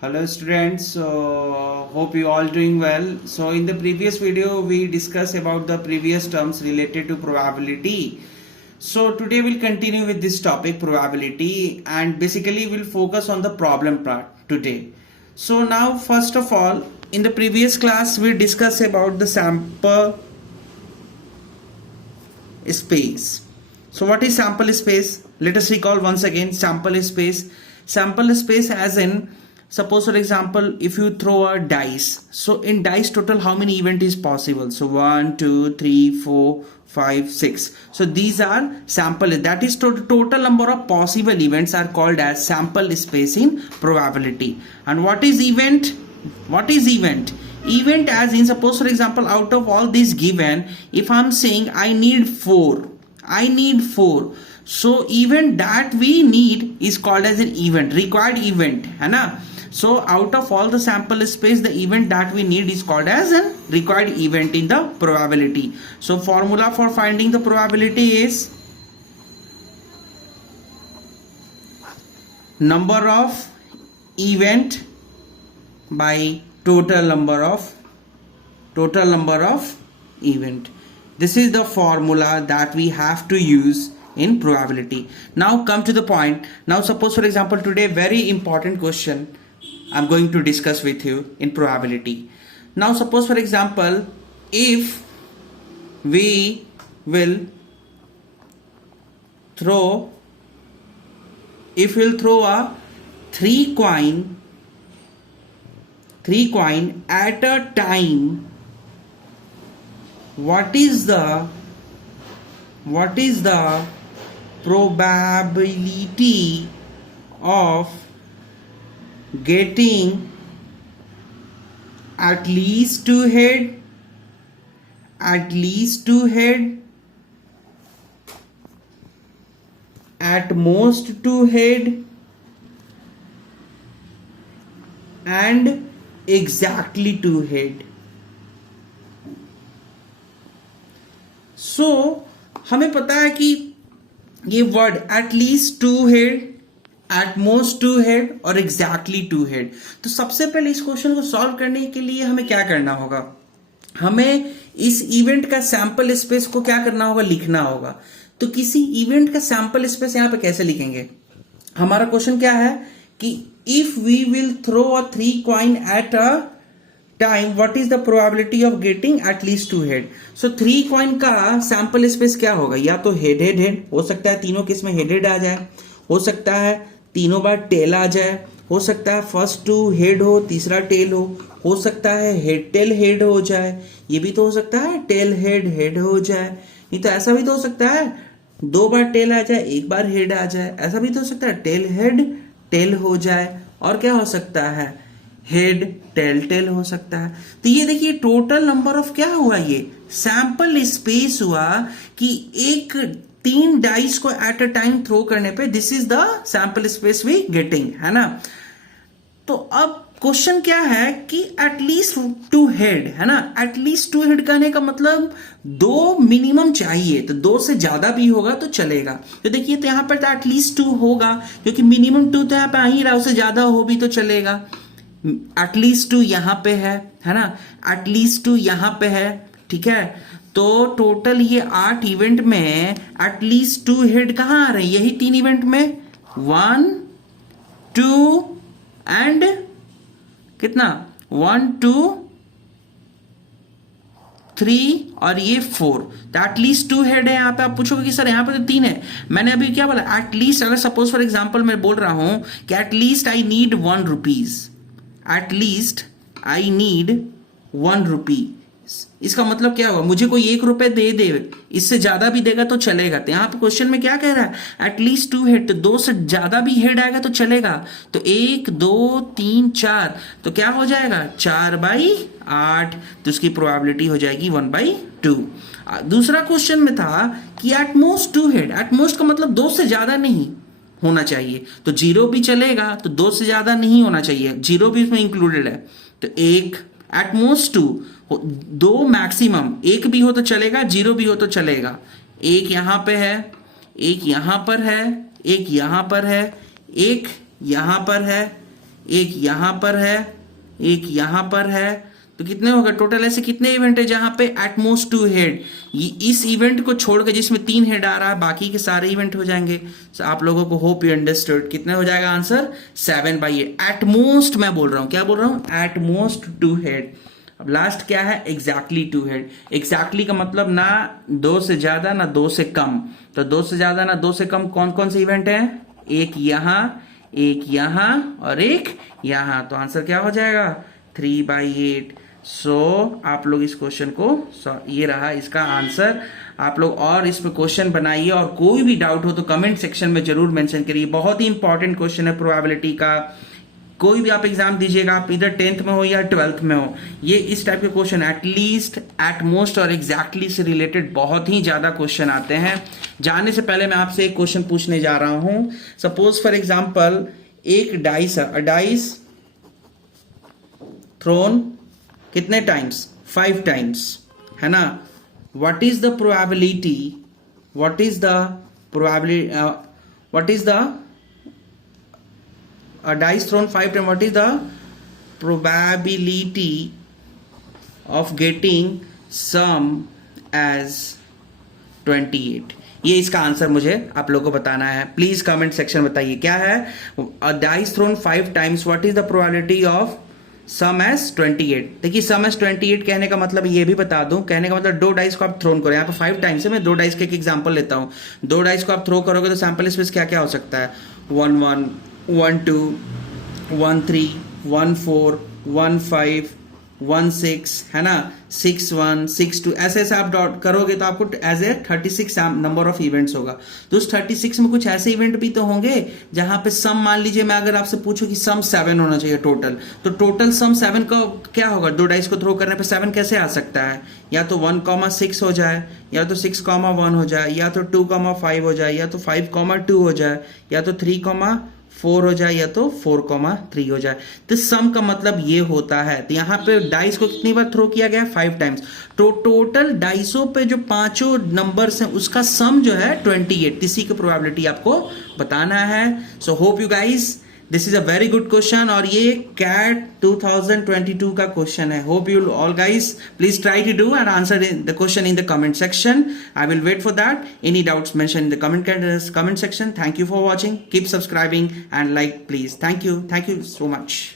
Hello students, so hope you all doing well. So in the previous video we discussed about the previous terms related to probability. So today we'll continue with this topic probability, and basically we'll focus on the problem part today. So now first of all, in the previous class we discussed about the sample space. So what is sample space? Let us recall once again. Sample space as in, suppose for example, if you throw a dice, so in dice total how many event is possible? So 1 2 3 4 5 6. So these are sample, that is total number of possible events are called as sample space in probability. And what is event? Event as in, suppose for example, out of all these given, if I'm saying I need 4, so event that we need is called as an event, required event, है ना? So out of all the sample space, the event that we need is called as a required event in the probability. So formula for finding the probability is number of event by total number of event. This is the formula that we have to use in probability. Now come to the point. Now suppose for example, today very important question I'm going to discuss with you in probability. Now suppose for example, if we will throw a three coin at a time, what is the probability of getting at least two head, at most two head, and exactly two head? So हमें पता है कि ये word at least two head, at most two head और exactly two head. तो सबसे पहले इस क्वेश्चन को सॉल्व करने के लिए हमें क्या करना होगा? हमें इस इवेंट का सैंपल स्पेस को क्या करना होगा? लिखना होगा. तो किसी इवेंट का सैंपल स्पेस यहां पे कैसे लिखेंगे? हमारा क्वेश्चन क्या है कि if we will throw a three coin at a time, what is the probability of getting at least two head? So three coin का सैंपल स्पेस क्या होगा? या तो हेड हेड हेड हो सकता है, तीनों केस में हेड हेड आ जाए, हो सकता है तीनों बार टेल आ जाए, हो सकता है फर्स्ट टू हेड हो, तीसरा टेल हो सकता है हेड टेल हेड हो जाए, ये भी तो हो सकता है टेल हेड हेड हो जाए. नहीं तो ऐसा भी तो हो सकता है दो बार टेल आ जाए, एक बार हेड आ जाए. ऐसा भी तो हो सकता है टेल हेड टेल हो जाए. और क्या हो सकता है? हेड टेल टेल हो सकता है. तो ये देखिए टोटल नंबर ऑफ क्या हुआ? ये सैंपल स्पेस हुआ कि एक तीन डाइस को एट अ टाइम थ्रो करने पे this is the sample space we getting, है ना? तो अब क्वेश्चन क्या है कि एटलीस्ट टू हेड, है ना? एटलीस्ट टू हेड कहने का मतलब दो मिनिमम चाहिए, तो दो से ज्यादा भी होगा तो चलेगा. तो देखिए तो यहां पर तो एटलीस्ट टू होगा क्योंकि मिनिमम टू तो यहां पे आ ही रहा, उससे ज्यादा हो भी तो चलेगा. एटलीस्ट टू यहां पे है ना? एटलीस्ट टू यहां पे है, ठीक है? तो टोटल ये 8 इवेंट में एटलीस्ट टू हेड कहां आ रहे हैं? यही तीन इवेंट में, 1 2 एंड कितना? 1 2 3 और ये 4. तो एटलीस्ट टू हेड है यहां पे. आप पूछोगे कि सर यहां पे तो 3 है. मैंने अभी क्या बोला? एटलीस्ट, अगर सपोज फॉर एग्जांपल मैं बोल रहा हूं कि at least I need 1 rupees, at least I need 1 रुपी, इसका मतलब क्या होगा? मुझे कोई 1 रुपए दे दे, इससे ज्यादा भी देगा तो चलेगा. तो यहां पे क्वेश्चन में क्या कह रहा है? एटलीस्ट टू हेड, तो दो से ज्यादा भी हेड आएगा तो चलेगा. तो 1 2 3 4, तो क्या हो जाएगा? 4/8. तो उसकी प्रोबेबिलिटी हो जाएगी 1/2. दूसरा क्वेश्चन में था कि at most two head, at most का मतलब दो से ज्यादा नहीं होना चाहिए, तो 0 भी चलेगा. तो दो से ज्यादा नहीं होना चाहिए, 0 भी इसमें इंक्लूडेड है. तो 1 एट मोस्ट 2, दो मैक्सिमम, 1 भी हो तो चलेगा, 0 भी हो तो चलेगा. 1 यहां पे है, एक यहां पर है, एक यहां पर है, एक यहां पर है, एक यहां पर है, एक यहां पर है, तो कितने होगा टोटल? ऐसे कितने इवेंट है जहां पे एट मोस्ट 2 हेड? इस इवेंट को छोड़कर जिसमें 3 हेड आ रहा है, बाकी के सारे इवेंट हो जाएंगे। So, आप लोगों को होप यू अंडरस्टूड। कितने हो जाएगा आंसर? 7/8। एट मोस्ट मैं बोल रहा हूं, क्या बोल रहा हूं? At most 2 head. अब लास्ट क्या है? Exactly 2 head. एग्जैक्टली का मतलब ना 2 से ज्यादा ना 2 से कम। तो 2 से ज्यादा ना 2 से कम कौन कौन से इवेंट है? एक यहां, एक यहां और एक यहां। तो आंसर क्या हो जाएगा? 3/8। आप लोग इस क्वेश्चन को, ये रहा इसका आंसर। आप लोग और इसमें क्वेश्चन बनाइए और कोई भी डाउट हो तो कमेंट सेक्शन में जरूर मेंशन करिए। बहुत ही इंपॉर्टेंट क्वेश्चन है प्रोबेबिलिटी का। कोई भी आप एग्जाम दीजिएगा, आप इधर 10th में हो या 12th में हो, ये इस टाइप के क्वेश्चन एटलीस्ट, एट मोस्ट और एग्जैक्टली से रिलेटेड बहुत ही ज्यादा क्वेश्चन आते हैं। जाने से पहले मैं आपसे एक क्वेश्चन पूछने जा रहा हूं। सपोज फॉर एग्जाम्पल एक डाइस है, डाइस थ्रोन कितने टाइम्स? 5 टाइम्स, है ना? What is the probability, what is the probability, what is the a dice thrown 5 times, what is the probability of getting sum as 28? ये इसका answer मुझे आप लोगों को बताना है। प्लीज कमेंट सेक्शन बताइए क्या है। a dice thrown 5 times, what is the probability of sum as 28? देखिए सम एस 28 कहने का मतलब ये भी बता दूं, कहने का मतलब 2 डाइस को आप थ्रोन करो। यहाँ पे 5 टाइम्स है, मैं 2 डाइस का एक एग्जांपल लेता हूं। 2 डाइस को आप थ्रो करोगे तो सैंपल स्पेस क्या क्या हो सकता है? 1 1 1 2 1 3 1 4 1 5 1 6, है ना? 6 1 6 2, ऐसे ऐसे आप डॉट करोगे तो आपको as a 36 number of events होगा। तो उस 36 में कुछ ऐसे इवेंट भी तो होंगे जहां पे सम, मान लीजिए मैं अगर आपसे पूछूं कि सम 7 होना चाहिए टोटल, तो टोटल सम 7 का क्या होगा? 2 डाइस को थ्रो करने पे 7 कैसे आ सकता है? या तो 1,6 हो जाए, या तो 6,1 हो जाए, या तो 2,5 हो जाए, या तो 5,2 हो जाए, या तो 3,4 हो जाए, या तो 4,3 हो जाए। तो सम का मतलब ये होता है। तो यहां पे डाइस को कितनी बार थ्रो किया गया? 5 टाइम्स। तो टोटल डाइसों पे जो 5 नंबर्स हैं उसका सम जो है 28, इसी की प्रोबेबिलिटी आपको बताना है। So hope you guys this is a very good question, और ये कैट 2022 का क्वेश्चन है। Hope you all guys please try to do and answer the question in the comment section. I will wait for that. Any doubts mention in the comment section. Thank you for watching, keep subscribing and like please. Thank you so much.